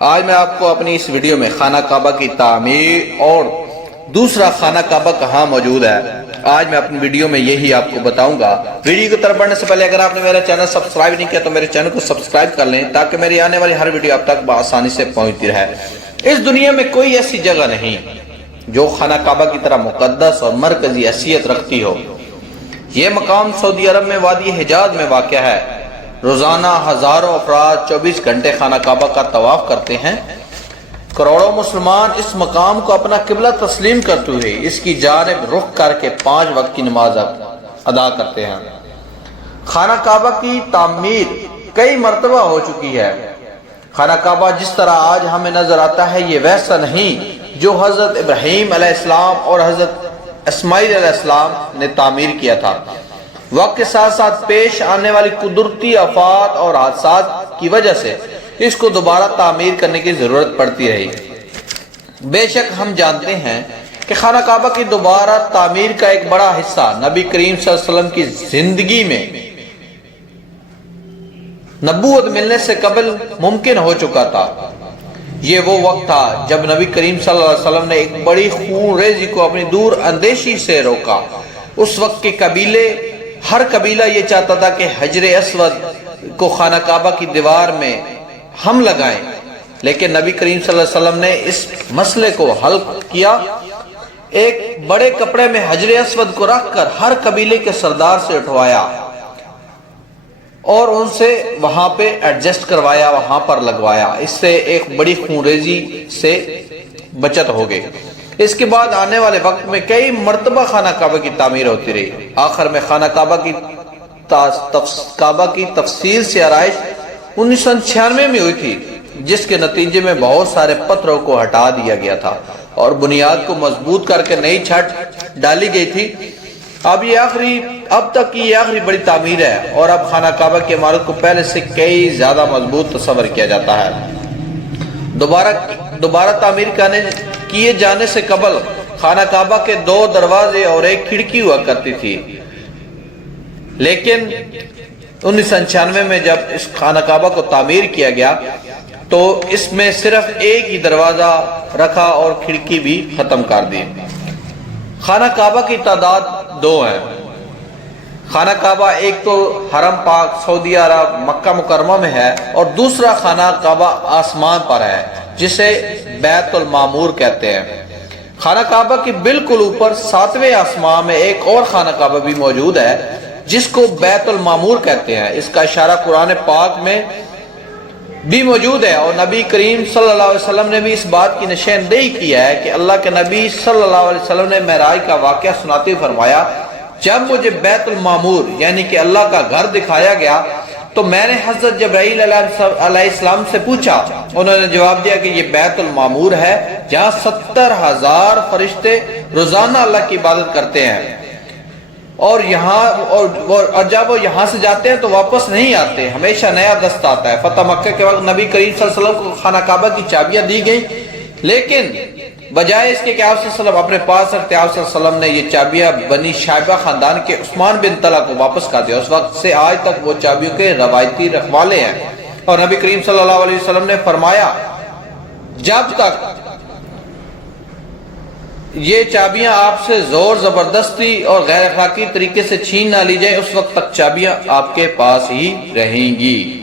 آج میں آپ کو اپنی اس ویڈیو میں خانہ کعبہ کی تعمیر اور دوسرا خانہ کعبہ کہاں موجود ہے، آج میں اپنی ویڈیو میں یہی آپ کو بتاؤں گا۔ ویڈیو کی طرف بڑھنے سے پہلے اگر آپ نے میرا چینل سبسکرائب نہیں کیا تو میرے چینل کو سبسکرائب کر لیں تاکہ میری آنے والی ہر ویڈیو آپ تک بآسانی سے پہنچتی رہے۔ اس دنیا میں کوئی ایسی جگہ نہیں جو خانہ کعبہ کی طرح مقدس اور مرکزی حیثیت رکھتی ہو۔ یہ مقام سعودی عرب میں وادی حجاز میں واقع ہے۔ روزانہ ہزاروں افراد 24 گھنٹے خانہ کعبہ کا طواف کرتے ہیں۔ کروڑوں مسلمان اس مقام کو اپنا قبلہ تسلیم کرتے ہوئے اس کی جانب رخ کر کے 5 وقت کی نماز ادا کرتے ہیں۔ خانہ کعبہ کی تعمیر کئی مرتبہ ہو چکی ہے۔ خانہ کعبہ جس طرح آج ہمیں نظر آتا ہے یہ ویسا نہیں جو حضرت ابراہیم علیہ السلام اور حضرت اسماعیل علیہ السلام نے تعمیر کیا تھا۔ وقت کے ساتھ ساتھ پیش آنے والی قدرتی آفات اور حادثات کی وجہ سے اس کو دوبارہ تعمیر کرنے کی ضرورت پڑتی رہی۔ بے شک ہم جانتے ہیں کہ خانہ کعبہ کی دوبارہ تعمیر کا ایک بڑا حصہ نبی کریم صلی اللہ علیہ وسلم کی زندگی میں نبوت ملنے سے قبل ممکن ہو چکا تھا۔ یہ وہ وقت تھا جب نبی کریم صلی اللہ علیہ وسلم نے ایک بڑی خون ریزی کو اپنی دور اندیشی سے روکا۔ اس وقت کے قبیلے، ہر قبیلہ یہ چاہتا تھا کہ حجر اسود کو خانہ کعبہ کی دیوار میں ہم لگائیں، لیکن نبی کریم صلی اللہ علیہ وسلم نے اس مسئلے کو حل کیا۔ ایک بڑے کپڑے میں حجر اسود کو رکھ کر ہر قبیلے کے سردار سے اٹھوایا اور ان سے وہاں پہ ایڈجسٹ کروایا، وہاں پر لگوایا۔ اس سے ایک بڑی خونریزی سے بچت ہو گئی۔ اس کے بعد آنے والے وقت میں کئی مرتبہ خانہ کعبہ کی تعمیر ہوتی رہی۔ آخر میں خانہ کعبہ کی تفصیل سے آرائش 1996 میں ہوئی تھی، جس کے نتیجے میں بہت سارے پتھروں کو ہٹا دیا گیا تھا اور بنیاد کو مضبوط کر کے نئی چھت ڈالی گئی تھی۔ اب تک کی یہ آخری بڑی تعمیر ہے اور اب خانہ کعبہ کی عمارت کو پہلے سے کئی زیادہ مضبوط تصور کیا جاتا ہے۔ دوبارہ تعمیر کیے جانے سے قبل خانہ کعبہ کے 2 دروازے اور ایک کھڑکی ہوا کرتی تھی، لیکن 1996 میں جب اس خانہ کعبہ کو تعمیر کیا گیا تو اس میں صرف ایک ہی دروازہ رکھا اور کھڑکی بھی ختم کر دی۔ خانہ کعبہ کی تعداد 2 ہے۔ خانہ کعبہ ایک تو حرم پاک سعودی عرب مکہ مکرمہ میں ہے اور دوسرا خانہ کعبہ آسمان پر ہے جسے بیت المعمور کہتے ہیں۔ خانہ کعبہ کی بالکل اوپر 7ویں آسمان میں ایک اور خانہ کعبہ بھی موجود ہے جس کو بیت المعمور کہتے ہیں۔ اس کا اشارہ قرآن پاک میں بھی موجود ہے اور نبی کریم صلی اللہ علیہ وسلم نے بھی اس بات کی نشاندہی کی ہے کہ اللہ کے نبی صلی اللہ علیہ وسلم نے معراج کا واقعہ سناتے ہوئے فرمایا، جب مجھے بیت المعمور یعنی کہ اللہ کا گھر دکھایا گیا تو میں نے حضرت جبرائیل علیہ السلام سے پوچھا۔ انہوں نے جواب دیا کہ یہ بیت المعمور ہے جہاں 70,000 فرشتے روزانہ اللہ کی عبادت کرتے ہیں اور جب وہ یہاں سے جاتے ہیں تو واپس نہیں آتے، ہمیشہ نیا دست آتا ہے۔ فتح مکہ کے وقت نبی کریم صلی اللہ علیہ وسلم کو خانہ کعبہ کی چابیاں دی گئیں، لیکن بجائے اس کے کہ آپ صلی اللہ علیہ وسلم اپنے پاس رکھتے، آپ صلی اللہ علیہ وسلم نے یہ چابیاں بنی شائبہ خاندان کے عثمان بن طلحہ کو واپس کر دیا۔ اس وقت سے آج تک وہ چابیوں کے روایتی رکھوالے ہیں اور نبی کریم صلی اللہ علیہ وسلم نے فرمایا جب تک یہ چابیاں آپ سے زور زبردستی اور غیر اخلاقی طریقے سے چھین نہ لی جائیں اس وقت تک چابیاں آپ کے پاس ہی رہیں گی۔